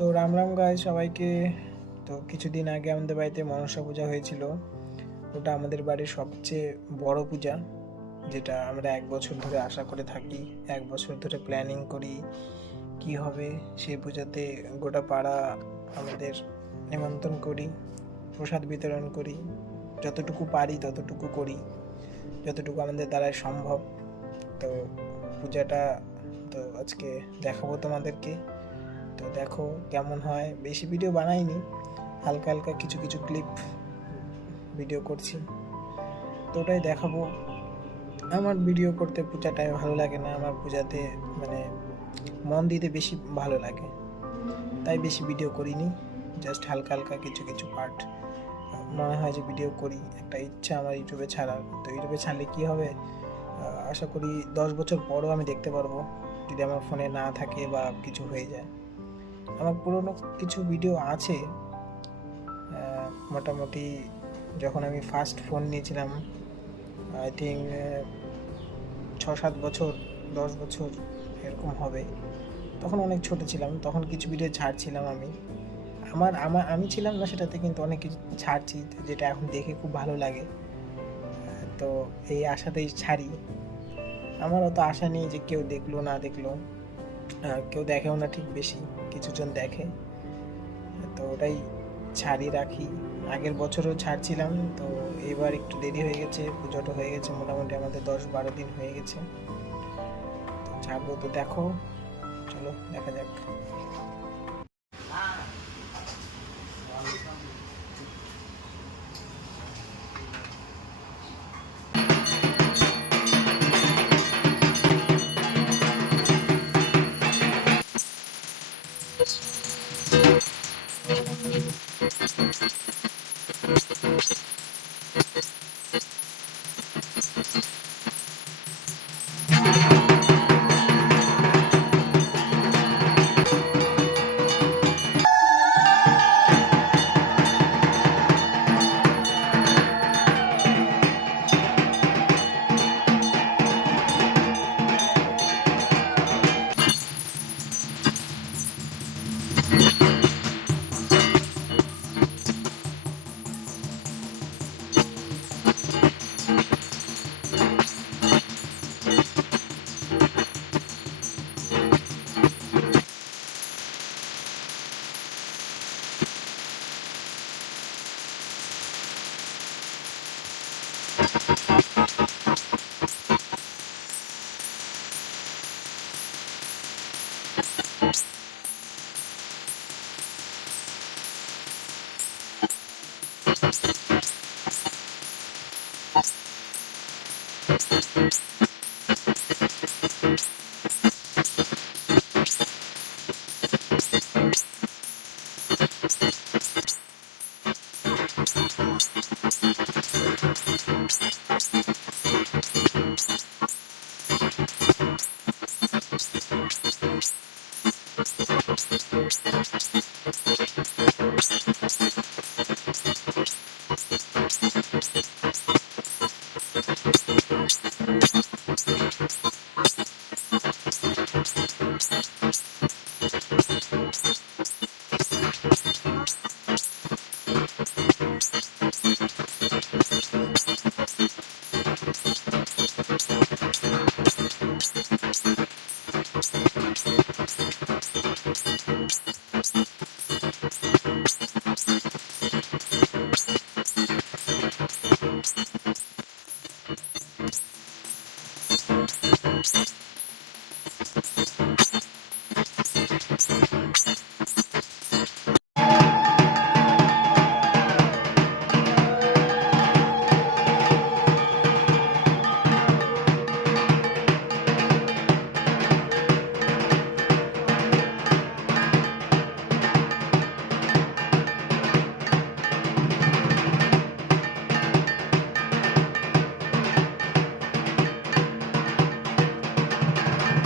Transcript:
তো রাম রাম গাইস সবাইকে। তো কিছুদিন আগে আমাদের বাড়িতে মনসা পূজা হয়েছিল। ওটা আমাদের বাড়ির সবচেয়ে বড় পূজা, যেটা আমরা 1 বছর ধরে আশা করে থাকি। 1 বছর ধরে প্ল্যানিং করি কি হবে সেই পূজাতে। গোটা পাড়া আমাদের নিমন্ত্রণ করি, প্রসাদ বিতরণ করি, যতটুকু পারি ততটুকু করি, যতটুকু আমাদের দ্বারাই সম্ভব। তো পূজাটা তো আজকে দেখাবো তোমাদেরকে। তো দেখো কেমন হয়। বেশি ভিডিও বানাইনি, হালকা হালকা কিছু কিছু ক্লিপ ভিডিও করছি, তো ওটাই দেখাবো। আমার ভিডিও করতে পূজাটায় ভালো লাগে না, আমার পূজাতে মানে মন দিতে বেশি ভালো লাগে, তাই বেশি ভিডিও করিনি। জাস্ট হালকা হালকা কিছু কিছু পার্ট মনে হয় যে ভিডিও করি। একটা ইচ্ছা আমার ইউটিউবে ছাড়ার, তো ইউটিউবে ছাড়লে কী হবে, আশা করি 10 বছর পরও আমি দেখতে পারবো, যদি আমার ফোনে না থাকে বা কিছু হয়ে যায়। আমার পুরনো কিছু ভিডিও আছে, মোটামুটি যখন আমি ফার্স্ট ফোন নিয়েছিলাম, আই থিঙ্ক 6-7 বছর, 10 বছর এরকম হবে। তখন অনেক ছোট ছিলাম, তখন কিছু ভিডিও ছাড়ছিলাম আমি। আমি ছিলাম না সেটাতে, কিন্তু অনেক কিছু ছাড়ছি যেটা এখন দেখে খুব ভালো লাগে। তো এই আশাতেই ছাড়ি। আমার অত আশা নেই যে কেউ দেখলো না দেখলো, কেউ দেখেও না ঠিক, বেশি কিছুজন দেখে, তো ওটাই ছাড়ি রাখি। আগের বছরও ছাড়ছিলাম, তো এবার একটু দেরি হয়ে গেছে, পুজোটা হয়ে গেছে মোটামুটি আমাদের 10-12 দিন হয়ে গেছে, তো ছাড়বো। তো দেখো, চলো দেখা যাক।